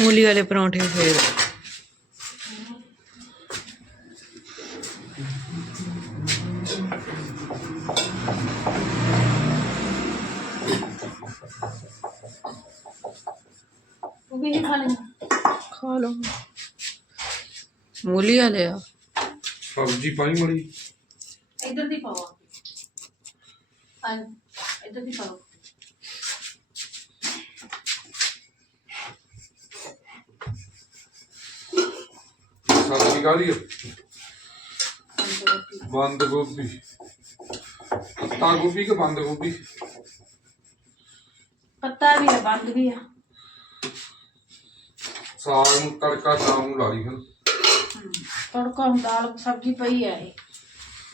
ਮੂਲੀ ਵਾਲੇ ਪਰੌਂਠੇ ਫੇਰ। ਉਹ ਵੀ ਨਹੀਂ ਖਾ ਲੈਂਦਾ? ਖਾ ਲਓ ਮੂਲੀ ਵਾਲੇ ਆ। ਸਬਜ਼ੀ ਪਾਈ ਮੜੀ। ਇੱਧਰ ਦੀ ਪਾਓ। ਹਾਂ ਇੱਧਰ ਦੀ ਪਾਓ ਸਬਜ਼ੀ ਕਾਹਦੀ ਆ ਅੰਦਰ ਬੰਦ ਗੋਭੀ ਪੱਤਾ ਗੋਭੀ ਕਿ ਬੰਦ ਗੋਭੀ ਪੱਤਾ ਵੀ ਹੈ ਬੰਦ ਵੀ ਆ ਸਾਗ ਨੂੰ ਤੜਕਾ ਸ਼ਾਮ ਨੂੰ ਲਾ ਲਈ ਫਿਰ ਤੜਕਾ ਹੁਣ ਦਾਲ ਸਬਜ਼ੀ ਪਈ ਹੈ ਇਹ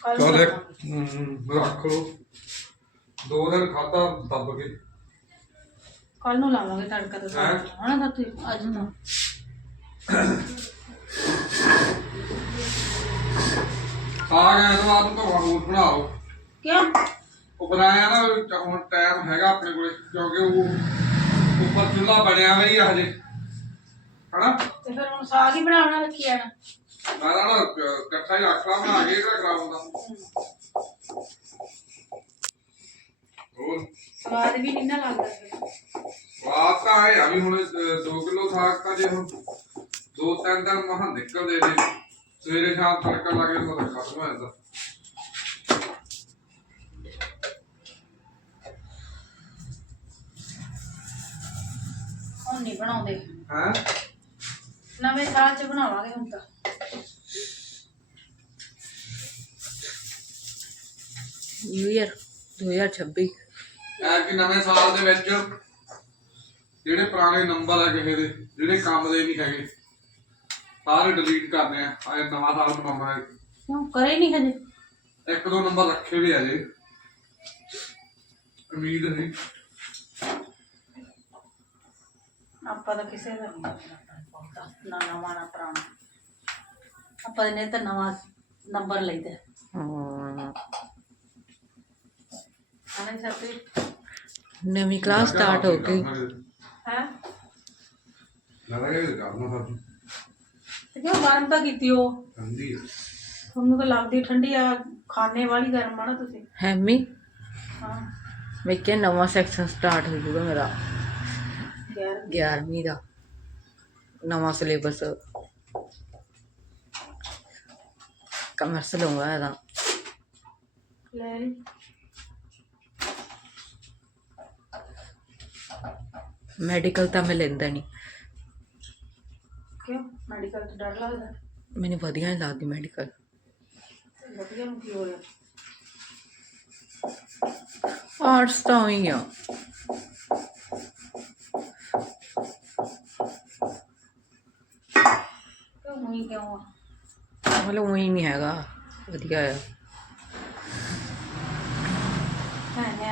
ਕੱਲ ਚਲ ਇੱਕ ਹਮ, ਰੱਖ ਲਓ ਦੋ ਦਿਨ ਖਾਦਾ ਦੱਬ ਕੇ। ਕੱਲ ਨੂੰ ਲਾਵਾਂਗੇ ਤੜਕਾ ਤਾਂ ਹੈਂ? ਹਣਾ ਤਾਂ ਤੁਸੀਂ ਅੱਜ ਨਾ। ਸਾਗ ਐਤਵਾਰ ਨੂੰ ਤਾਂ ਹੋਰ ਬਣਾ ਲਓ ਕਿਉਂ? ਉਹ ਬਣਾਇਆ ਨਾ ਹੁਣ ਟਾਈਮ ਹੈਗਾ ਆਪਣੇ ਕੋਲੇ ਕਿਉਂਕਿ ਉਹ ਉੱਪਰ ਚੁੱਲ੍ਹਾ ਬਣਿਆ ਹੋਇਆ ਹੀ ਆ ਹਜੇ। ਹਨਾ? ਤੇ ਫਿਰ ਹੁਣ ਸਾਗ ਹੀ ਬਣਾਉਣਾ ਰੱਖੀ ਜਾਣਾ ਮੈਂ ਤਾਂ ਨਾ ਅਹ, ਇਕੱਠਾ ਹੀ ਬਣਾ ਕੇ ਖਰਾਬ ਹੁੰਦਾ। ਹੋਰ? ਸਵਾਦ ਵੀ ਨਹੀਂ ਨਾ ਲੱਗਦਾ ਫਿਰ। ਬਾਤ ਤਾਂ ਹੈ ਆ ਵੀ ਹੁਣ 2 ਕਿਲੋ ਸਾਗ ਤਾਂ ਜੇ ਹੁਣ ਦੋ ਤਿੰਨ ਦਿਨ ਮਹਾਂ ਨਿਕਲਦੇ ਨੇ ਸਵੇਰੇ ਸ਼ਾਮ ਤੜਕਾ ਲਾ ਕੇ ਤਾਂ ਖਤਮ ਹੋ ਜਾਂਦਾ। ਹੁਣ ਨਹੀਂ ਬਣਾਉਂਦੇ। ਹੈ? ਨਵੇਂ ਸਾਲ ਚ ਬਣਾਵਾਂਗੇ ਹੁਣ ਤਾਂ। ਨਿਊ ਇਅਰ 2026 ਐ ਕਿ ਨਵੇਂ ਸਾਲ ਦੇ ਵਿੱਚ ਜਿਹੜੇ ਪੁਰਾਣੇ ਨੰਬਰ ਆ ਕਿਸੇ ਦੇ ਜਿਹੜੇ ਕੰਮ ਦੇ ਨਹੀਂ ਹੈਗੇ ਸਾਰੇ ਡਿਲੀਟ ਕਰਨੇ ਆ ਆਏ ਨਵਾਂ ਸਾਲ ਹੈ। ਕਿਉਂ? ਕਰੇ ਨਹੀਂ ਹਜੇ। ਇੱਕ ਦੋ ਨੰਬਰ ਰੱਖੇ ਵੀ ਆ ਜੇ ਉਮੀਦ ਨਹੀਂ। ਆਪਾਂ ਤਾਂ ਕਿਸੇ ਦਾ ਨਹੀਂ ਨਾ ਨਵਾਂ ਨਾ ਪੁਰਾਣਾ। ਆਪਾਂ ਨੇ ਤਾਂ ਨਵਾਂ ਨੰਬਰ ਲਈਦਾ। ਹਾਂ ਹਣੇ ਸਰਪੀ ਨਵੀਂ ਕਲਾਸ ਸਟਾਰਟ ਹੋ ਗਈ। ਹੈ? ਲੱਗਦਾ ਕਿ ਕਰਨਾ ਸਭ ਤੇ? ਕਿਉਂ ਤਾਂ ਕੀਤੀ ਉਹ? ਠੰਡੀ ਆ। ਤੁਹਾਨੂੰ ਤਾਂ ਲੱਗਦੀ ਠੰਡੀ ਆ ਖਾਣੇ ਵਾਲੀ ਗਰਮ ਆ ਨਾ ਤੁਸੀਂ। ਹੈਮੀ? ਹਾਂ। ਮੈਂ ਕਿਹਾ ਨਵਾਂ ਸੈਕਸ਼ਨ ਸਟਾਰਟ ਹੋ ਜਾਊਗਾ ਮੇਰਾ। ਯਾਰ 11ਵੀਂ ਦਾ। ਨਵਾਂ ਸਿਲੇਬਸ ਕਮਰਸ ਲਊਂਗਾ ਇਹਦਾ। ਲੈ ਲਈ। ਮੈਡੀਕਲ ਤਾਂ ਮੈਂ ਲੈਂਦਾ ਨਹੀਂ ਕਿਉਂ? ਮੈਡੀਕਲ ਤੋਂ ਡਰ ਲੱਗਦਾ? ਮੈਨੂੰ ਵਧੀਆ ਨਹੀਂ ਲੱਗਦੀ ਮੈਡੀਕਲ ਵਧੀਆ ਨੂੰ ਕੀ ਹੋ ਰਿਹਾ? ਆਰਟਸ ਤਾਂ ਹੋਈ ਆ। ਕਿਉਂ ਹੋਈ ਕਿਉਂ ਆ? ਮਤਲਬ ਉਹੀ ਨਹੀਂ ਹੈਗਾ ਵਧੀਆ ਆ। ਹਾਂ ਨੇ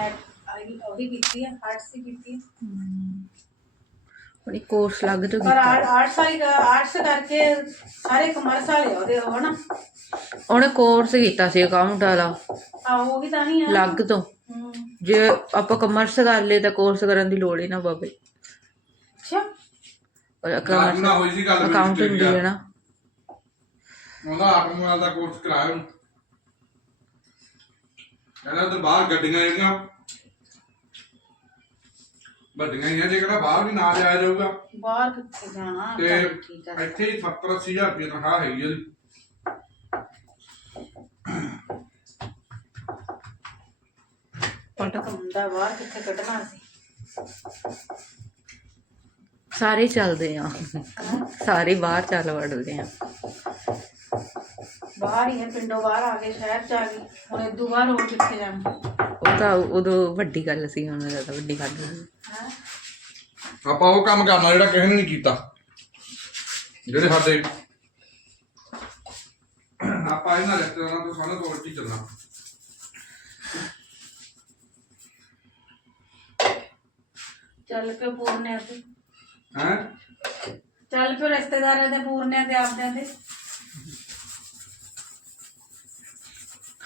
ਆਈ ਉਹੀ ਕੀਤੀ ਆ ਆਰਟਸ ਹੀ ਕੀਤੀ ਆ। ਇੱਕ ਕੋਰਸ ਲੱਗ ਤੋਂ ਪਰ ਕੀਤਾ ਆਰਟਸ ਵਾਲੀ ਆਰਟਸ ਕਰਕੇ ਸਾਰੇ ਕਮਰਸ ਵਾਲੇ ਉਹਦੇ ਹੋ ਨਾ। ਉਹਨੇ ਕੋਰਸ ਕੀਤਾ ਸੀ ਅਕਾਊਂਟ ਵਾਲਾ। ਆ ਉਹ ਵੀ ਤਾਂ ਨਹੀਂ ਆ। ਲੱਗ ਤੋਂ। ਜੇ ਆਪਾਂ ਕਮਰਸ ਕਰ ਲਏ ਤਾਂ ਕੋਰਸ ਕਰਨ ਦੀ ਲੋੜ ਹੀ ਨਾ ਪਵੇ। ਅੱਛਾ। ਗੱਲ ਨਾ ਹੋਈ ਸੀ ਗੱਲ ਅਕਾਊਂਟ ਹੁੰਦੀ ਹੈ ਨਾ। ਉਹਦਾ ਆਟੋਮੋਬਾਈਲ ਦਾ ਕੋਰਸ ਕਰਾਇਆ ਉਹਨੂੰ ਕਹਿੰਦਾ ਉਧਰ ਬਾਹਰ ਗੱਡੀਆਂ ਜਿਹੜੀਆਂ ਵੱਡੀਆਂ ਹੀ ਆ ਜੇ ਕਿਹੜਾ ਬਾਹਰ ਵੀ ਨਾ ਜਾਇਆ ਜਾਊਗਾ। ਬਾਹਰ ਕਿੱਥੇ ਜਾਣਾ? ਤੇ ਚੱਲ ਠੀਕ ਆ। ਇੱਥੇ ਹੀ 70 ਅੱਸੀ ਹਜ਼ਾਰ ਰੁਪਏ ਤਨਖਾਹ ਹੈਗੀ ਉਹਦੀ। ਪਟ ਹੁੰਦਾ ਬਾਹਰ ਕਿੱਥੇ ਕੱਢਣਾ ਸੀ? ਸਾਰੇ ਚੱਲਦੇ ਆ। ਸਾਰੇ ਬਾਹਰ ਚੱਲ ਵੜਦੇ ਆ। ਬਾਹਰ ਹੀ ਹੈ ਪਿੰਡੋਂ ਬਾਹਰ ਆ ਗਏ ਸ਼ਹਿਰ ਚ ਆ ਗਏ ਹੁਣ ਇਦੋਂ ਬਾਹਰ ਹੋਰ ਕਿੱਥੇ ਜਾਣਾ? ਉਹ ਤਾਂ ਉਦੋਂ ਵੱਡੀ ਗੱਲ ਸੀ ਹੁਣ ਜ਼ਿਆਦਾ ਵੱਡੀ ਗੱਲ ਨਹੀਂ। ਹੈ? ਆਪਾਂ ਉਹ ਕੰਮ ਕਰਨਾ ਜਿਹੜਾ ਕਿਸੇ ਨੇ ਨਹੀਂ ਕੀਤਾ। ਜਿਹੜੇ ਸਾਡੇ ਆਪਾਂ ਇਹਨਾਂ ਰੈਸਟੋਰੈਂਟਾਂ ਤੋਂ ਸਾਨੂੰ ਤੋਂ ਉਲਟੀ ਚੱਲਣਾ। ਚੱਲ ਪਿਓ ਪੂਰਨਿਆਂ ਤੇ। ਹੈ? ਚੱਲ ਪਿਓ ਰਿਸ਼ਤੇਦਾਰਾਂ ਦੇ ਪੂਰਨਿਆਂ ਤੇ ਆਪਦਿਆਂ ਦੇ।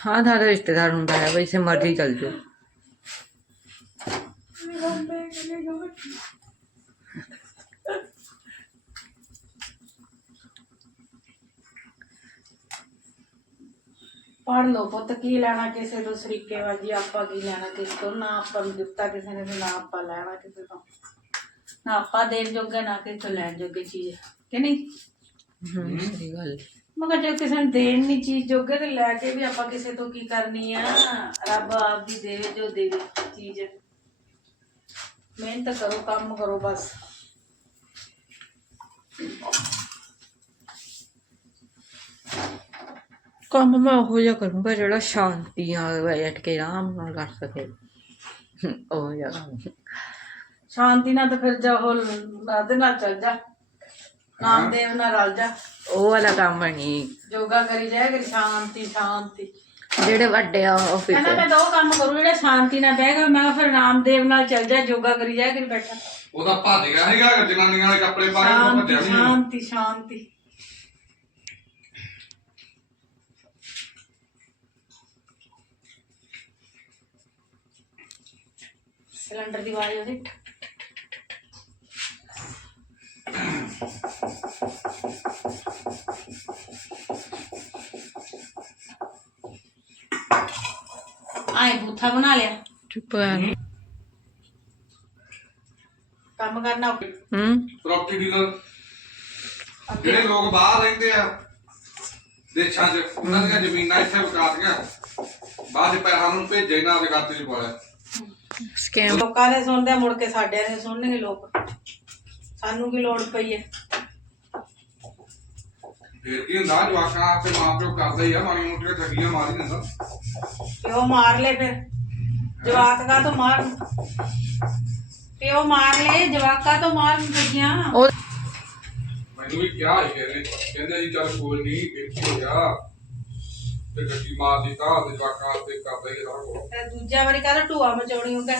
ਹਾਂ ਦਾ ਰਿਸ਼ਤੇਦਾਰ ਹੁੰਦਾ ਹੈ ਬਈ ਸੇ ਮਰਜ਼ੀ ਚੱਲ ਜਾਓ ਪੜ ਲਓ ਪੁੱਤ ਕੀ ਲੈਣਾ ਕਿਸੇ ਤੋਂ ਸਰੀਕੇ ਵਾਜੀ ਆਪਾਂ ਕੀ ਲੈਣਾ ਕਿਸੇ ਤੋਂ ਨਾ ਆਪਾਂ ਨੂੰ ਦਿੱਤਾ ਕਿਸੇ ਨੇ ਤੇ ਨਾ ਆਪਾਂ ਲੈਣਾ ਕਿਸੇ ਤੋਂ ਨਾ ਆਪਾਂ ਦੇਣ ਜੋਗੇ ਨਾ ਕਿਸੇ ਤੋਂ ਲੈਣ ਜੋਗੇ ਚੀਜ਼ ਕਿ ਨਹੀਂ ਹਮ, ਸਹੀ ਗੱਲ ਮੈਂ ਕਿਹਾ ਜੇ ਕਿਸੇ ਨੂੰ ਦੇਣ ਨਹੀਂ ਚੀਜ਼ ਜੋਗੇ ਤੇ ਲੈ ਕੇ ਵੀ ਆਪਾਂ ਕਿਸੇ ਤੋਂ ਕੀ ਕਰਨੀ ਆ? ਰੱਬ ਆਪ ਦੀ ਦੇਵੇ ਜੋ ਦੇਵੇ ਚੀਜ਼। ਮਿਹਨਤ ਕਰੋ ਕੰਮ ਕਰੋ ਬਸ। ਕੰਮ ਮੈਂ ਉਹੋ ਜਿਹਾ ਕਰੂੰਗਾ ਜਿਹੜਾ ਸ਼ਾਂਤੀ ਨਾਲ ਬੈਠ ਕੇ ਆਰਾਮ ਨਾਲ ਕਰ ਸਕੇ। ਉਹ ਜਿਹਾ ਕੰਮ। ਸ਼ਾਂਤੀ ਨਾਲ ਤਾਂ ਫਿਰ ਜਾ ਉਹ ਉਹਦੇ ਨਾਲ ਚੱਲ ਜਾ। ਨਾਮਦੇਵ ਨਾਲ ਰਲ ਜਾ। ਉਹ ਵਾਲਾ ਕੰਮ ਨਹੀਂ। ਯੋਗਾ ਕਰੀ ਜਾਇਆ ਕਰੀ ਸ਼ਾਂਤੀ ਸ਼ਾਂਤੀ। ਜਿਹੜੇ ਵੱਡੇ ਆ ਆਫਿਸ ਕਹਿੰਦਾ ਮੈਂ ਤਾਂ ਉਹ ਕੰਮ ਕਰੂ ਜਿਹੜਾ ਸ਼ਾਂਤੀ ਨਾਲ ਬਹਿਗਾ ਮੈਂ ਫਿਰ ਰਾਮਦੇਵ ਨਾਲ ਚੱਲ ਜਾ ਯੋਗਾ ਕਰੀ ਜਾਇਆ ਕਰੀ ਬੈਠਾ। ਉਹਦਾ ਭੱਜ ਗਿਆ ਸੀਗਾ ਜਨਾਨੀਆਂ ਵਾਲੇ ਕੱਪੜੇ ਪਾ ਕੇ ਉਹ ਸ਼ਾਂਤੀ ਭੱਜਿਆ ਨਹੀਂ। ਸ਼ਾਂਤੀ ਸ਼ਾਂਤੀ। ਸਿਲੰਡਰ ਦੀ ਆਵਾਜ਼ ਉਹਦੀ। ਆਏ ਬੂਥਾ ਬਣਾ ਲਿਆ। ਚੁੱਪ ਕਰ ਕੰਮ ਕਰਨਾ। ਹੂੰ। ਪ੍ਰਾਪਰਟੀ ਡੀਲਰ ਜਿਹੜੇ ਲੋਕ ਬਾਹਰ ਰਹਿੰਦੇ ਆ ਦੇਸ਼ਾਂ 'ਚ ਉਹਨਾਂ ਦੀਆਂ ਜ਼ਮੀਨਾਂ ਇੱਥੇ ਵਿਕਾ ਦੀਆਂ ਬਾਅਦ 'ਚ ਪੈਸਾ ਨੂੰ ਭੇਜੇ ਨਾ ਖਾਤੇ 'ਚ ਪਾਇਆ। ਸਕੈਮ ਲੋਕਾਂ ਦੇ ਸੁਣਦੇ ਆ, ਮੁੜ ਕੇ ਸਾਡੇ ਦੇ ਸੁਣਨਗੇ ਲੋਕ। ਸਾਨੂੰ ਕੀ ਲੋੜ ਪਈ ਹੈ? ਫੇਰ ਕੀ ਹੁੰਦਾ ਜਵਾਕਾਂ ਤੇ ਮਾਂ ਪਿਓ ਕਰਦੇ ਹੀ ਆ ਮਾੜੀ ਮੋਟੀਆਂ ਠੱਗੀਆਂ ਮਾਰ ਹੀ ਦਿੰਦਾ। ਪਿਓ ਮਾਰ ਲੈ ਫਿਰ। ਜਵਾਕ ਕਾ ਤੋਂ ਮਾਰ ਪਿਓ ਮਾਰ ਲੈ ਜਵਾਕਾ ਤੋਂ ਮਾਰ ਉਹ ਮੈਨੂੰ ਵੀ ਕਿਹਾ ਹੀ ਕਹਿੰਦੇ ਕਹਿੰਦੇ ਜੀ ਚੱਲ ਕੋਈ ਨਹੀਂ ਵੇਖੀ ਹੋ ਜਾ। ਤੇ ਗੱਡੀ ਮਾਰ ਦਿੱਤਾ ਤੇ ਜਵਾਕਾਂ ਤੇ ਕਰਦਾ ਹੀ ਰਹਾ ਤੇ ਦੂਜਾ ਵਾਰੀ ਕਾਹਦਾ ਢੂਆ ਮਚਾਉਣੀ ਹੁੰਦਾ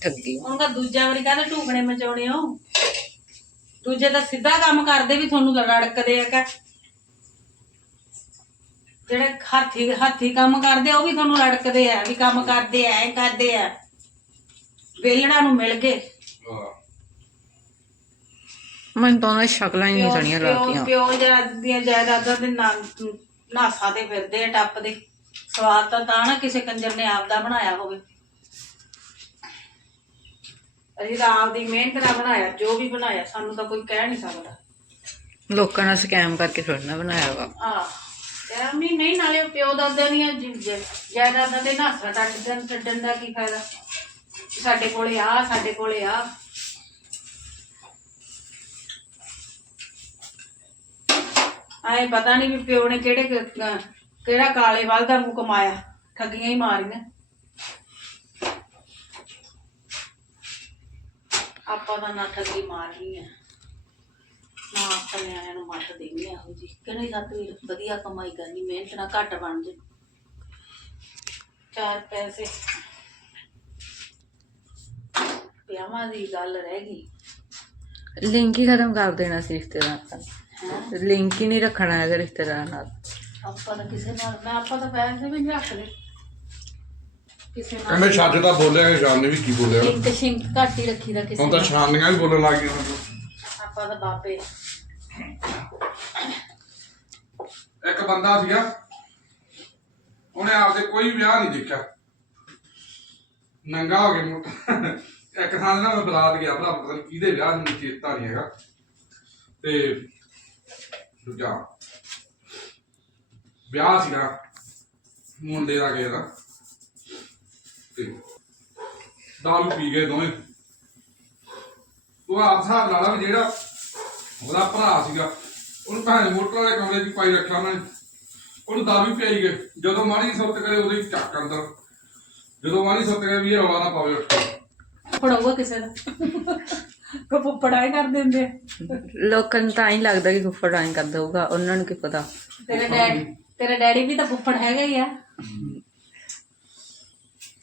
ਠੱਗੀ। ਉਹਨੂੰ ਕਹ ਦੂਜਾ ਵਾਰੀ ਕਾਹਦਾ ਢੂਕਣੇ ਮਚਾਉਣੇ ਹੋ? ਦੂਜੇ ਤਾਂ ਸਿੱਧਾ ਕੰਮ ਕਰਦੇ ਵੀ ਤੁਹਾਨੂੰ ਲੜਕਦੇ ਆ ਕਾ ਜਿਹੜੇ ਹੱਥੀ ਹੱਥੀ ਕੰਮ ਕਰਦੇ ਆ ਉਹ ਵੀ ਤੁਹਾਨੂੰ ਲੜਕਦੇ ਆ ਵੀ ਕੰਮ ਕਰਦੇ ਆ ਐ ਕਰਦੇ ਆ। ਵੇਲਣਾ ਨੂੰ ਮਿਲ ਗਏ। ਹਾਂ ਮੈਨੂੰ ਤਾਂ ਉਹਨਾਂ ਸ਼ਕਲਾਂ ਹੀ ਨਹੀਂ ਸਣੀਆਂ ਲੱਗਦੀਆਂ। ਪਿਓ ਦੀਆਂ ਜਾਇਦਾਦਾਂ ਦੇ ਨਾਂ- ਨਾਸਾਂ ਤੇ ਫਿਰਦੇ ਆ ਟੱਪਦੇ ਸਵਾਦ ਤਾਂ ਤਾਂ ਨਾ ਕਿਸੇ ਕੰਜਰ ਨੇ ਆਪ ਦਾ ਬਣਾਇਆ ਹੋਵੇ। ਅਸੀਂ ਤਾਂ ਆਪ ਦੀ ਮਿਹਨਤ ਨਾਲ ਬਣਾਇਆ ਜੋ ਵੀ ਬਣਾਇਆ ਸਾਨੂੰ ਤਾਂ ਕੋਈ ਕਹਿ ਨਹੀਂ ਸਕਦਾ। ਲੋਕਾਂ ਨਾਲ ਸਕੈਮ ਕਰਕੇ ਥੋੜਾ ਬਣਾਇਆ ਵਾ। ਆ ਤੇ ਨਹੀਂ ਨਹੀਂ ਨਾਲੇ ਪਿਓ ਦਾਦਾ ਦੀਆਂ ਜਾਇਦਾਦਾਂ ਦੇ ਨਾਸਾਂ ਟੱਟਣ ਛੱਡਣ ਦਾ ਕੀ ਫਾਇਦਾ? ਸਾਡੇ ਕੋਲੇ ਆ ਸਾਡੇ ਕੋਲੇ ਆ। ਆਏ ਪਤਾ ਨਹੀਂ ਵੀ ਪਿਓ ਨੇ ਕਿਹੜੇ ਕਿਹੜਾ ਕਾਲੇ ਵੱਲ ਦਾ ਮੂੰਹ ਕਮਾਇਆ ਠੱਗੀਆਂ ਹੀ ਮਾਰੀਆਂ। ਆਪਾਂ ਤਾਂ ਨਾ ਠੱਗੀ ਮਾਰਨੀ ਆ। ਨਾ ਆਪਣੇ ਆਇਆਂ ਨੂੰ ਮੱਤ ਦੇਣੀ ਆ ਇਹੋ ਜੀ ਕਿਹਨੇ ਸੱਤ ਵੀ ਵਧੀਆ ਕਮਾਈ ਕਰਨੀ ਮਿਹਨਤ ਨਾਲ ਘੱਟ ਬਣ ਜੇ। ਚਾਰ ਪੈਸੇ। ਪਿਆਵਾਂ ਦੀ ਗੱਲ ਰਹਿ ਗਈ। ਲਿੰਕ ਹੀ ਖਤਮ ਕਰ ਦੇਣਾ ਸੀ ਰਿਸ਼ਤੇਦਾਰ ਨਾਲ ਹੈ? ਲਿੰਕ ਹੀ ਨਹੀਂ ਰੱਖਣਾ ਹੈਗਾ ਰਿਸ਼ਤੇਦਾਰ ਨਾਲ। ਆਪਾਂ ਤਾਂ ਕਿਸੇ ਨਾਲ ਮੈਂ ਆਪਾਂ ਤਾਂ ਪੈਸੇ ਵੀ ਨਹੀਂ ਰੱਖਦੇ। ਕਿਸੇ ਨਾਲ ਕਹਿੰਦੇ ਛੱਜ ਤਾਂ ਬੋਲਿਆ ਕਿ ਸ਼ਾਮ ਨੇ ਵੀ ਕੀ ਬੋਲਿਆ? ਲਿੰਕ ਸ਼ਿੰਕ ਘੱਟ ਹੀ ਰੱਖੀ ਦਾ ਕਿਸੇ ਹੁਣ ਤਾਂ ਨਾਲ ਸ਼ਾਨੀਆਂ ਵੀ ਬੋਲਣ ਲੱਗ ਗਈਆਂ ਆਪਾਂ ਤਾਂ ਬਾਪੇ ਇੱਕ ਬੰਦਾ ਸੀਗਾ ਉਹਨੇ ਆਪਦੇ ਕੋਈ ਵਿਆਹ ਨਹੀਂ ਦੇਖਿਆ। ਨੰਗਾ ਹੋ ਗਿਆ ਮੋਟਾ। ਇੱਕ ਥਾਂ ਤੇ ਨਾ ਮੈਂ ਬਰਾਤ ਗਿਆ ਭਰਾ ਪਤਾ ਨੀ ਕਿਹਦੇ ਵਿਆਹ ਨੂੰ ਚੇਤਾ ਨਹੀਂ ਹੈਗਾ। ਤੇ ਦੂਜਾ। ਵਿਆਹ ਸੀਗਾ ਮੁੰਡੇ ਦਾ ਗਿਆ ਦਾ। ਤੇ ਦਾਰੂ ਪੀ ਗਏ ਦੋਵੇਂ। ਉਹ ਆਪ ਹਿਸਾਬ ਲਾ ਲਾ ਵੀ ਜਿਹੜਾ ਉਹਦਾ ਭਰਾ ਸੀਗਾ ਉਹਨੂੰ ਭੈਣ ਮੋਟਰ ਵਾਲੇ ਕਮਰੇ 'ਚ ਪਾਈ ਰੱਖਿਆ ਉਹਨਾਂ ਨੇ। ਉਹਨੂੰ ਦਾਰੂ ਪਿਆਈ ਗਏ। ਜਦੋਂ ਮਾੜੀ ਸੁੱਤ ਕਰੇ ਹੀ ਚੱਕ ਅੰਦਰ। ਜਦੋਂ ਮਾੜੀ ਸੁੱਤ ਕਰੇ ਵੀ ਇਹ ਨਾ ਪਾਵੇ ਉੱਠ ਕੇ। ਫੜਾਊਗਾ ਕਿਸੇ ਦਾ? ਕੋ ਪੜਾਈ ਕਰ ਦਿੰਦੇ ਆ। ਲੋਕਾਂ ਨੂੰ ਤਾਂ ਹੀ ਲੱਗਦਾ ਕਿ ਫੁੱਫੜ ਐਂ ਕਰਦਾ ਹੋਊਗਾ ਉਹਨਾਂ ਨੂੰ ਕੀ ਪਤਾ? ਤੇਰੇ ਡੈਡੀ ਤੇਰੇ ਡੈਡੀ ਵੀ ਤਾਂ ਫੁੱਫੜ ਹੈਗਾ ਹੀ ਆ।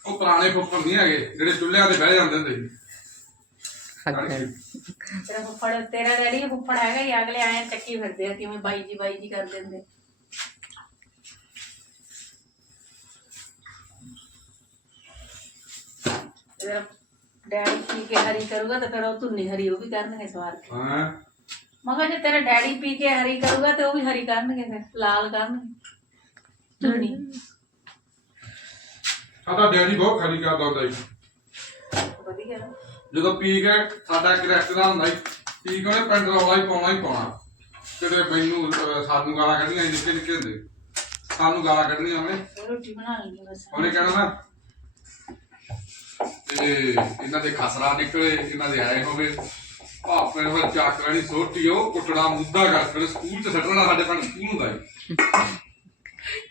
ਉਹ ਪੁਰਾਣੇ ਫੁੱਫੜ ਨਹੀਂ ਹੈਗੇ ਜਿਹੜੇ ਚੁੱਲ੍ਹਿਆਂ ਤੇ ਬਹਿ ਜਾਂਦੇ ਹੁੰਦੇ ਸੀ। ਅੱਗੇ ਤੇਰਾ ਫੁੱਫੜ ਤੇਰਾ ਡੈਡੀ ਫੁੱਫੜ ਹੈਗਾ ਹੀ ਅਗਲੇ ਆਏ ਚੱਕੀ ਫਿਰਦੇ ਆ ਕਿਵੇਂ ਬਾਈ ਜੀ ਬਾਈ ਜੀ ਕਰ ਦਿੰਦੇ ਤੇਰਾ ਡੈਡੀ ਪੀ ਕੇ ਹਰੀ ਕਰੂਗਾ ਤਾਂ ਫਿਰ ਉਹ ਧੁੰਨੀ ਹਰੀ ਉਹ ਵੀ ਕਰਨਗੇ ਸਵਾਰ ਕੇ। ਹਾਂ। ਮੈਂ ਕਿਹਾ ਜੇ ਤੇਰਾ ਡੈਡੀ ਪੀ ਕੇ ਹਰੀ ਕਰੂਗਾ ਤੇ ਉਹ ਵੀ ਹਰੀ ਕਰਨਗੇ ਫਿਰ ਲਾਲ ਕਰਨਗੇ। ਧੁੰਨੀ। ਸਾਡਾ ਡੈਡੀ ਬਹੁਤ ਖੜੀ ਕਰਦਾ ਹੁੰਦਾ ਵਧੀਆ। ਨਾ ਜਦੋਂ ਪੀ ਕੇ ਸਾਡਾ ਇੱਕ ਰਿਸ਼ਤੇਦਾਰ ਹੁੰਦਾ ਸੀ ਪੀ ਕੇ ਉਹਨੇ ਪਿੰਡ ਰੌਲਾ ਹੀ ਪਾਉਣਾ ਹੀ ਪਾਉਣਾ। ਕਿਤੇ ਮੈਨੂੰ ਅਹ, ਸਾਨੂੰ ਗਾਲਾਂ ਕੱਢਣੀਆਂ ਸੀ ਨਿੱਕੇ ਨਿੱਕੇ ਹੁੰਦੇ। ਸਾਨੂੰ ਗਾਲਾਂ ਕੱਢਣੀਆਂ ਉਹਨੇ। ਰੋਟੀ ਬਣਾ ਬਸ। ਉਹਨੇ ਕਹਿਣਾ ਨਾ ਤੇ ਇਹਨਾਂ ਦੇ ਖਸਰਾ ਨਿਕਲੇ ਇਹਨਾਂ ਦੇ ਆਏ ਹੋਵੇ ਭਾਪੇ ਨੂੰ ਚੱਕ ਲੈਣੀ ਸੋਟੀ ਉਹ ਕੁੱਟਣਾ ਮੁੱਦਾ ਕਰ ਫਿਰ ਸਕੂਲ ਚ ਸੱਟਣਾ ਸਾਡੇ ਪਿੰਡ ਸਕੂਲ ਹੁੰਦਾ ਸੀ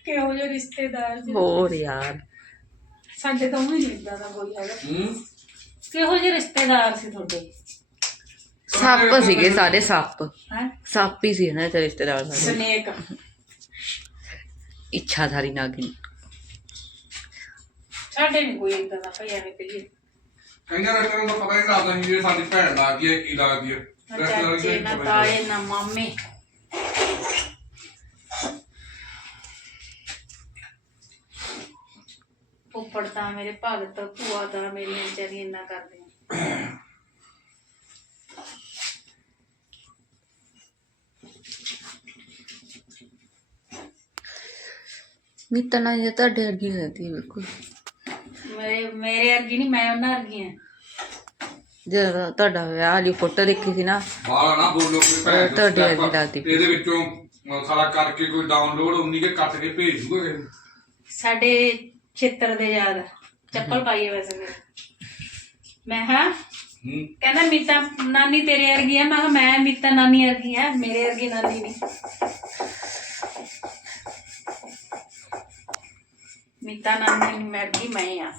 ਕਿਹੋ ਜਿਹੇ ਰਿਸ਼ਤੇਦਾਰ ਜੀ। ਹੋਰ ਯਾਰ। ਸਾਡੇ ਤਾਂ ਉਹ ਵੀ ਨਹੀਂ ਇਦਾਂ ਦਾ ਕੋਈ ਹੈਗਾ। ਹੂੰ। ਕਿਹੋ ਜਿਹੇ ਰਿਸ਼ਤੇਦਾਰ ਸੀ ਤੁਹਾਡੇ? ਸੱਪ ਸੀਗੇ ਸਾਰੇ ਸੱਪ। ਹੈ? ਸੱਪ ਹੀ ਸੀ ਨਾ ਤੇ ਰਿਸ਼ਤੇਦਾਰ ਸਾਰੇ ਸਨੇਕ। ਇੱਛਾਧਾਰੀ ਨਾਗਿਨ। ਸਾਡੇ ਨਹੀਂ ਕੋਈ ਇਦਾਂ ਦਾ ਭਈ ਐਵੇਂ ਕਹੀਏ। ਕਈਆਂ ਰਿਸ਼ਤੇਦਾਰਾਂ ਦਾ ਪਤਾ ਨਹੀਂ ਲੱਗਦਾ ਸੀ ਵੀ ਇਹ ਸਾਡੀ ਭੈਣ ਲੱਗਦੀ ਹੈ ਕੀ ਲੱਗਦੀ ਹੈ। ਨਾ ਰਿਸ਼ਤੇਦਾਰਾਂ ਚਾਚੇ ਨੂੰ ਨਾ? ਪਤਾ ਤਾਏ ਨਹੀਂ ਨਾ ਮਾਮੇ। ਉੱਪਰ ਤਾਂ ਮੇਰੇ ਭਗਤ ਭੂਆ ਦਾ ਮੇਰੀਆਂ ਵਿਚਾਰੀਆਂ ਇੰਨਾ ਕਰਦੀਆਂ ਮਿੱਤਨਾ ਜੇ ਤੁਹਾਡੇ ਵਰਗੀ ਹੁੰਦੀ ਬਿਲਕੁਲ ਮੇਰੇ ਮੇਰੇ ਵਰਗੀ ਨਹੀਂ ਮੈਂ ਉਹਨਾਂ ਵਰਗੀ ਹਾਂ ਜਦੋਂ ਤੁਹਾਡਾ ਵਿਆਹ ਵਾਲੀ ਫੋਟੋ ਦੇਖੀ ਸੀ ਨਾ ਬਾਹਰ ਨਾ ਬੋਲੋ ਕੋਈ ਭੈਣ ਅਹ ਤੁਹਾਡੀ step, ਅੱਗੇ ਲੱਗਦੀ ਪਈ। ਇਹਦੇ ਵਿੱਚੋਂ ਅਹ, ਸਾਲਾ ਕਰਕੇ ਕੋਈ ਡਾਊਨਲੋਡ ਉਨੀ ਕੇ ਕੱਟ ਕੇ ਭੇਜ ਦੂਗਾ ਕਿਸੇ ਨੂੰ। ਸਾਡੇ ਛੇਤਰ ਦੇ ਯਾਦ। ਚੱਪਲ ਪਾਈ ਹੈ ਵੈਸੇ ਮੈਂ। ਹਾਂ ਹੂੰ। ਕਹਿੰਦਾ ਮੀਤਾ ਨਾਨੀ ਤੇਰੇ ਵਰਗੀ ਹੈ ਮੈਂ ਕਿਹਾ ਮੈਂ ਮੀਤਾ ਨਾਨੀ ਵਰਗੀ ਹੈ ਮੇਰੇ ਵਰਗੀ ਨਾਨੀ ਨਹੀਂ। ਮੀਤਾ ਨਾਨੀ ਨਹੀਂ ਮੈਂ ਵਰਗੀ ਮੈਂ ਆ।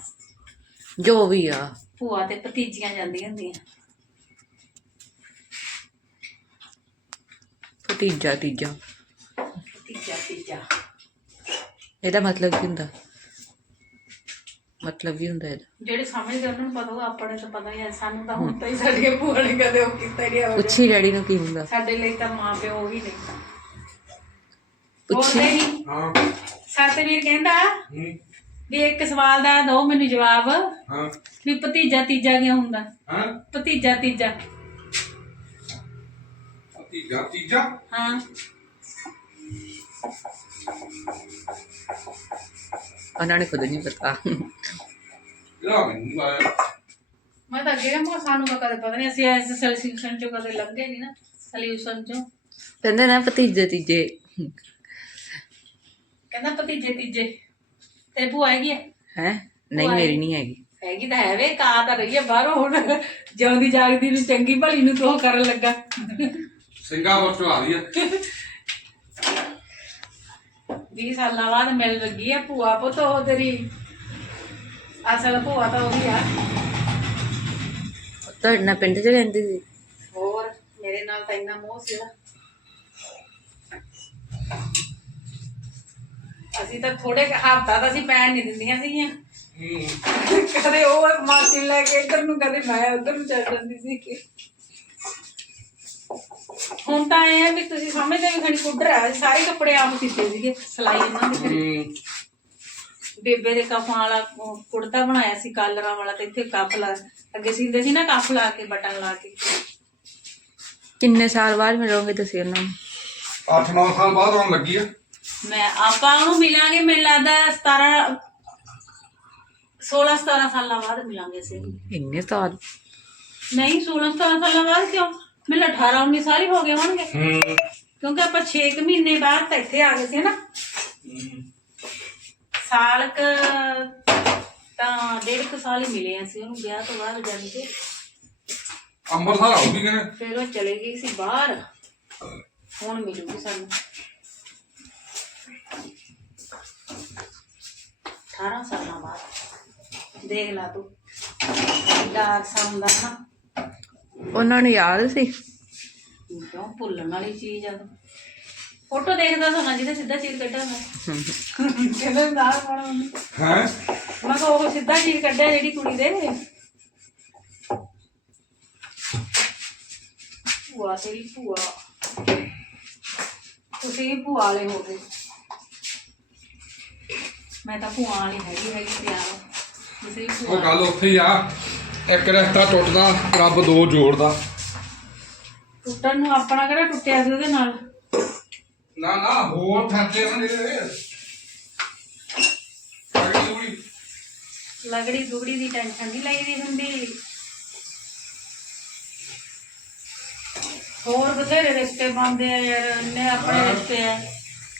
ਜੋ ਵੀ ਆ। ਭੂਆ ਤੇ ਭਤੀਜੀਆਂ ਜਾਂਦੀਆਂ ਹੁੰਦੀਆਂ। ਭਤੀਜਾ ਤੀਜਾ। ਭਤੀਜਾ ਭਤੀਜਾ ਇਹਦਾ ਮਤਲਬ ਕੀ ਹੁੰਦਾ? ਮਤਲਬ ਵੀ ਹੁੰਦਾ ਇਹਦਾ। ਜਿਹੜੇ ਸਮਝਦੇ ਉਹਨਾਂ ਨੂੰ ਪਤਾ ਉਹ ਆਪਣੇ ਤਾਂ ਪਤਾ ਹੀ ਹੈ। ਸਾਨੂੰ ਤਾਂ ਹੁਣ ਤਾਂ ਹੀ ਸਾਡੀਆਂ ਭੂਆ ਨੇ ਕਦੇ ਉਹ ਕੀਤਾ ਨਹੀਂ ਹੋਵੇ ਪੁੱਛੀ ਡੈਡੀ ਨੂੰ ਕੀ ਹੁੰਦਾ। ਸਾਡੇ ਲਈ ਤਾਂ ਮਾਂ ਪਿਓ ਵੀ ਨਹੀਂ। ਪੁੱਛੀ। ਬੋਲਦੇ ਨਹੀਂ? ਹਾਂ। ਸਤਵੀਰ ਕਹਿੰਦਾ ਹੂੰ। ਵੀ ਇੱਕ ਸਵਾਲ ਦਾ ਦਿਓ ਮੈਨੂੰ ਜਵਾਬ। ਹਾਂ। ਵੀ ਭਤੀਜਾ ਤੀਜਾ ਕੀ ਹੁੰਦਾ? ਹਾਂ। ਭਤੀਜਾ ਤੀਜਾ। ਤੀਜਾ ਤੀਜਾ? ਹਾਂ। ਉਹਨਾਂ ਨੇ ਖੁਦ ਨਹੀਂ ਪਤਾ। ਮੈਂ ਤਾਂ ਅੱਗੇ ਮੈਂ ਸਾਨੂੰ ਤਾਂ ਕਦੇ ਪਤਾ ਨਹੀਂ ਅਸੀਂ ਐਸ ਸੋਲੂਸ਼ਨ ਚੋਂ ਕਦੇ ਲੰਘੇ ਨਹੀਂ ਨਾ ਸੋਲੂਸ਼ਨ ਚੋਂ। ਕਹਿੰਦੇ ਨਾ ਭਤੀਜੇ ਤੀਜੇ। ਕਹਿੰਦਾ ਭਤੀਜੇ ਤੀਜੇ ਤੇ ਭੂਆ ਹੈਗੀ ਹੈ ਹੈ? ਨਹੀਂ ਮੇਰੀ ਨਹੀਂ ਹੈਗੀ। ਹੈਗੀ ਤਾਂ ਹੈ ਵੇ ਕਾ ਤਾਂ ਰਹੀ ਹੈ ਬਾਹਰੋਂ ਹੁਣ ਜਿਉਂਦੀ ਜਾਗਦੀ ਨੂੰ ਚੰਗੀ ਭਲੀ ਨੂੰ ਤੋ ਕਰਨ ਲੱਗਾ? ਸਿੰਗਾਪੁਰ ਤੋਂ ਆ ਰਹੀ ਹੈ 20 ਸਾਲਾਂ ਬਾਅਦ ਮਿਲ ਲੱਗੀ ਹੈ ਭੂਆ ਪੁੱਤ ਉਹ ਤੇਰੀ ਅਸਲ ਭੂਆ ਤਾਂ ਉਹੀ ਆ। ਤੁਹਾਡੇ ਨਾਲ ਪਿੰਡ 'ਚ ਰਹਿੰਦੀ ਸੀ? ਹੋਰ ਮੇਰੇ ਨਾਲ ਤਾਂ ਇੰਨਾ ਮੋਹ ਸੀ ਉਹਦਾ ਅਸੀਂ ਤਾਂ ਥੋੜੇ ਹਫਤਾ ਤਾਂ ਅਸੀਂ ਪੈਣ ਨਹੀਂ ਦਿੰਦੀਆਂ ਸੀਗੀਆਂ। ਕਦੇ ਉਹ ਮਾਸੀ ਲੈ ਕੇ ਇੱਧਰ ਨੂੰ ਕਦੇ ਮੈਂ ਉੱਧਰ ਨੂੰ ਚੱਲ ਜਾਂਦੀ ਸੀ ਕਿ ਹੁਣ ਤਾਂ ਇਹ ਹੈ ਵੀ ਤੁਸੀਂ ਸਮਝਦੇ ਵੀ ਖਣੀ ਕੁੱਡਰ ਆ ਸਾਰੇ ਕੱਪੜੇ ਆਪ ਸੀਤੇ ਸੀਗੇ ਸਲਾਈ ਇਹਨਾਂ ਦੀ। ਕਰੀ। ਹੂੰ। ਬੇਬੇ ਦੇ ਕਫਾਂ ਵਾਲਾ ਉਹ ਕੁੜਤਾ ਬਣਾਇਆ ਸੀ ਕਾਲਰਾਂ ਵਾਲਾ ਤੇ ਇੱਥੇ ਕੱਫ ਲਾ ਅੱਗੇ ਸੀਂਦੇ ਸੀ ਨਾ ਕੱਫ ਲਾ ਕੇ ਬਟਨ ਲਾ ਕੇ। ਕਿੰਨੇ ਸਾਲ ਬਾਅਦ ਮਿਲੋਗੇ ਤੁਸੀਂ ਉਹਨਾਂ ਨੂੰ? 8-9 ਸਾਲ ਬਾਅਦ ਆਉਣ ਲੱਗੀ ਆ। ਮੈਂ ਆਪਾਂ ਉਹਨੂੰ ਮਿਲਾਂਗੇ ਮੈਨੂੰ ਲੱਗਦਾ 17 16 17 ਸਾਲਾਂ ਬਾਅਦ ਮਿਲਾਂਗੇ ਅਸੀਂ। ਇੰਨੇ ਸਾਲ। ਨਹੀਂ 16 17 ਸਾਲਾਂ ਬਾਅਦ ਕਿਉਂ? ਮੈਨੂੰ 18 19 ਸਾਲ ਹੀ ਹੋ ਗਏ ਹੋਣਗੇ। ਹੂੰ। ਕਿਉਂਕਿ ਆਪਾਂ 6 ਮਹੀਨੇ ਬਾਅਦ ਤਾਂ ਇੱਥੇ ਆ ਗਏ ਸੀ ਨਾ ਸਾਲ ਕ ਤਾਂ ਡੇਢ ਕੁ ਸਾਲ ਹੀ ਮਿਲੇ ਅਸੀਂ ਉਹਨੂੰ ਵਿਆਹ ਤੋਂ ਬਾਅਦ ਜਾਣੀ ਕਿ। ਅੰਮ੍ਰਿਤਸਰ ਆਉਗੀ ਕਿਨੇ ਫਿਰ ਉਹ ਚਲੇ ਗਈ ਸੀ ਬਾਹਰ। ਹੁਣ ਮਿਲੂਗੀ ਸਾਨੂੰ। 18 ਸਾਲਾਂ ਬਾਅਦ। ਦੇਖ ਲਾ ਤੂੰ। ਡਾਰ ਸਾਉਂਦਾ ਨਾ ਉਹਨਾਂ ਨੂੰ ਯਾਦ ਸੀ? ਕਿਉਂ ਭੁੱਲਣ ਵਾਲੀ ਚੀਜ਼ ਆ? ਫੋਟੋ ਦੇਖਦਾ ਤਾਂ ਨਾ ਜਿਹਦਾ ਸਿੱਧਾ ਚੀਰ ਕੱਢਿਆ ਮੈਂ ਕਹਿੰਦਾ ਨਾਲ ਪਾਉਣਾ ਉਹਨੂੰ ਹੈ? ਮੈਂ ਕਿਹਾ ਉਹ ਸਿੱਧਾ ਚੀਰ ਕੱਢਿਆ ਜਿਹੜੀ ਕੁੜੀ ਦੇ। ਭੂਆ ਤੇਰੀ ਭੂਆ। ਤੁਸੀਂ ਭੂਆ ਵਾਲੇ ਹੋ ਗਏ। ਮੈਂ ਤਾਂ ਭੂਆ ਵਾਲੀ ਹੈਗੀ ਹੈਗੀ ਪਿਆਰ। ਤੁਸੀਂ ਉਹ ਗੱਲ ਉੱਥੇ ਹੀ ਆ। ਇੱਕ ਰਸਤਾ ਟੁੱਟਦਾ ਰੱਬ ਦੋ ਜੋੜਦਾ। ਟੁੱਟਣ ਨੂੰ ਆਪਣਾ ਕਿਹੜਾ ਟੁੱਟਿਆ ਸੀ ਉਹਦੇ ਨਾਲ? ਨਾ ਨਾ ਹੋਰ ਫੈਂਦੇ ਹਨ ਜਿਹੜੇ ਅਗਲੀ ਉੜੀ ਲਗੜੀ। ਦੁਗੜੀ ਦੀ ਟੈਨਸ਼ਨ ਨਹੀਂ ਲਈਦੀ ਹੁੰਦੀ। ਹੋਰ ਬਥੇਰੇ ਰਿਸ਼ਤੇ ਬਣਦੇ ਆ ਯਾਰ ਇੰਨੇ ਆਪਣੇ ਰਿਸ਼ਤੇ ਆ।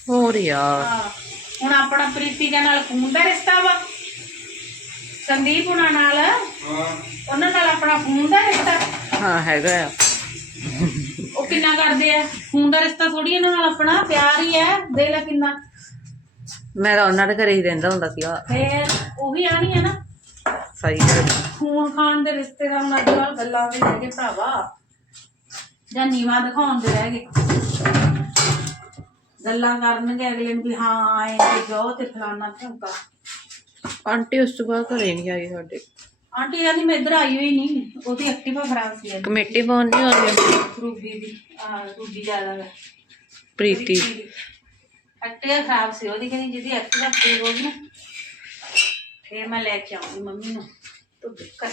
ਹੋਰ ਯਾਰ। ਹਾਂ। ਹੁਣ ਆਪਣਾ ਪ੍ਰੀਤੀ ਦੇ ਨਾਲ ਖੂਨ ਦਾ ਰਿਸ਼ਤਾ ਵਾ। ਸੰਦੀਪ ਹੁਣਾਂ ਨਾਲ। ਹਾਂ। ਉਹਨਾਂ ਨਾਲ ਆਪਣਾ ਖੂਨ ਦਾ ਰਿਸ਼ਤਾ। ਹਾਂ ਹੈਗਾ ਆ। ਉਹ ਕਿੰਨਾ ਕਰਦੇ ਆ? ਖੂਨ ਦਾ ਰਿਸ਼ਤਾ ਥੋੜੀ ਇਹਨਾਂ ਨਾਲ ਆਪਣਾ ਪਿਆਰ ਹੀ ਹੈ ਦੇ ਲੈ ਕਿੰਨਾ। ਮੈਂ ਤਾਂ ਉਹਨਾਂ ਦੇ ਘਰੇ ਹੀ ਰਹਿੰਦਾ ਹੁੰਦਾ ਸੀਗਾ। ਫੇਰ ਉਹੀ ਆਣੀ ਹੈ ਨਾ। ਸਹੀ ਗੱਲ ਖੂਨ ਖਾਨ ਦੇ ਰਿਸ਼ਤੇ ਦਾ ਹੁਣ ਅੱਜ ਕੱਲ੍ਹ ਗੱਲਾਂ ਵੀ ਰਹਿ ਗਏ ਭਰਾਵਾ। ਜਾਂ ਨੀਵਾ ਦਿਖਾਉਣ ਦੇ ਰਹਿ ਗਏ। ਗੱਲਾਂ ਕਰਨਗੇ ਅਗਲੇ ਨੂੰ ਵੀ ਹਾਂ ਆਏ ਤੇ ਜਾਓ ਤੇ ਫਲਾਨਾ ਝੁਮਕਾ ਆਂਟੀ ਉਸ ਤੋਂ ਬਾਅਦ ਘਰੇ ਨਹੀਂ ਆਈ ਸਾਡੇ। ਆਂਟੀ ਕਹਿੰਦੀ ਮੈਂ ਇੱਧਰ ਆਈ ਹੋਈ ਨਹੀਂ ਉਹਦੀ ਐਕਟਿਵਾ ਖਰਾਬ ਸੀ। ਕਮੇਟੀ ਪਾਉਣ ਨਹੀਂ ਆਉਂਦੀ। ਰੂਬੀ ਦੀ ਆ ਰੂਬੀ ਜ਼ਿਆਦਾ ਹੈ ਪ੍ਰੀਤੀ। ਐਕਟਿਵਾ ਖਰਾਬ ਸੀ ਉਹਦੀ ਕਹਿੰਦੀ ਜਿਹਦੀ ਐਕਟਿਵਾ ਠੀਕ ਹੋ ਗਈ ਨਾ ਫੇਰ ਮੈਂ ਲੈ ਕੇ ਆਉਂਗੀ ਮੰਮੀ ਨੂੰ ਤੂੰ ਕਰ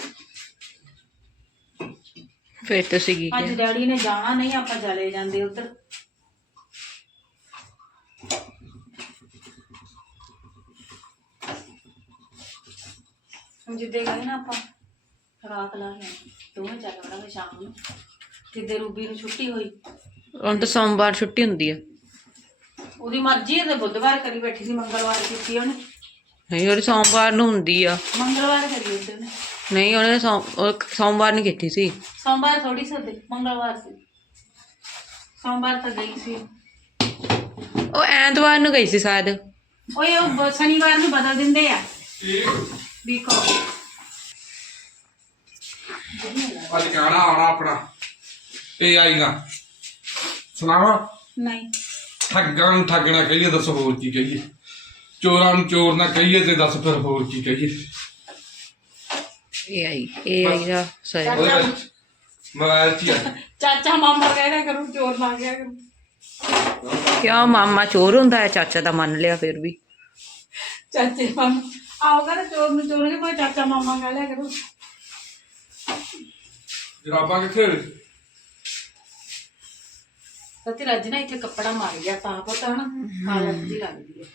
ਫਿਰ ਤੁਸੀਂ ਕੀ ਅੱਜ ਡੈਡੀ ਨੇ ਜਾਣਾ ਨਹੀਂ ਆਪਾਂ ਚਲੇ ਜਾਂਦੇ ਉਧਰ। ਹੁਣ ਜਿੱਦੇ ਗਏ ਨਾ ਆਪਾਂ ਰਾਤ ਲਾ ਕੇ ਦੋਵੇਂ ਚੱਲ ਵੜਾਂਗੇ ਸ਼ਾਮ ਨੂੰ। ਜਿੱਦੇ ਰੂਬੀ ਨੂੰ ਛੁੱਟੀ ਹੋਈ। ਹੁਣ ਤਾਂ ਸੋਮਵਾਰ ਛੁੱਟੀ ਹੁੰਦੀ ਆ। ਉਹਦੀ ਮਰਜ਼ੀ ਹੈ ਤੇ ਬੁੱਧਵਾਰ ਕਰੀ ਬੈਠੀ ਸੀ ਮੰਗਲਵਾਰ ਕੀਤੀ ਉਹਨੇ। ਨਹੀਂ ਉਹ ਸੋਮਵਾਰ ਨੂੰ ਹੁੰਦੀ ਆ। ਮੰਗਲਵਾਰ ਕਰੀ ਉਹਦੇ ਨੇ ਨਹੀਂ ਉਹਨੇ ਸੋਮ- ਉਹ ਸੋਮਵਾਰ ਨੂੰ ਕੀਤੀ ਸੀ। ਸੋਮਵਾਰ ਥੋੜੀ ਸੀ ਉਹਦੇ ਮੰਗਲਵਾਰ ਸੀ। ਸੋਮਵਾਰ ਤਾਂ ਗਈ ਸੀ। ਉਹ ਐਤਵਾਰ ਨੂੰ ਗਈ ਸੀ ਸ਼ਾਇਦ। ਓਏ ਉਹ ਬ- ਸ਼ਨੀਵਾਰ ਨੂੰ ਬਦਲ ਦਿੰਦੇ ਆ। ਇਹ ਵੀਕੋ ਅੱਜ ਗਾਣਾ ਆਉਣਾ ਆਪਣਾ। ਇਹ ਆਈਗਾ ਸੁਣਾਵਾ? ਨਹੀਂ। ਠੱਗਾਂ ਨੂੰ ਠੱਗਣਾ ਕਹੀਏ ਦੱਸੋ ਹੋਰ ਕੀ ਕਹੀਏ। ਚੋਰਾਂ ਨੂੰ ਚੋਰ ਨਾ ਕਹੀਏ ਤੇ ਦੱਸ ਫਿਰ ਹੋਰ ਕੀ ਕਹੀਏ। ਇਹ ਆਈ ਇਹ ਆਈ ਆ ਸਹੀ। ਉਹਦੇ ਵਿੱਚ ਮੋਬਾਈਲ 'ਚ ਹੀ ਆ। ਚਾਚਾ ਮਾਮਾ ਕਹਿਣਾ ਕਰੂ ਚੋਰ ਨਾ ਗਿਆ ਕਰੂ। ਕਿਉਂ ਮਾਮਾ ਚੋਰ ਹੁੰਦਾ ਹੈ? ਚਾਚਾ ਦਾ ਮੰਨ ਲਿਆ ਫਿਰ ਵੀ। ਚਾਚੇ ਮਾਮਾ ਆਓਗਾ ਨਾ ਚੋਰ ਨੂੰ ਚੋਰ ਕੇ ਕੋਈ ਚਾਚਾ ਮਾਮਾ ਕਹਿ ਲਿਆ ਕਰੂ। ਜਰਾਬਾਂ ਕਿੱਥੇ? ਸੱਤੀ ਰੱਜ ਨਾ ਇੱਥੇ ਕੱਪੜਾ ਮਾਰ ਗਿਆ ਤਾਂ ਪਤਾ ਨਾ ਹਾਲਤ ਜੀ ਲੱਗਦੀ ਹੈ।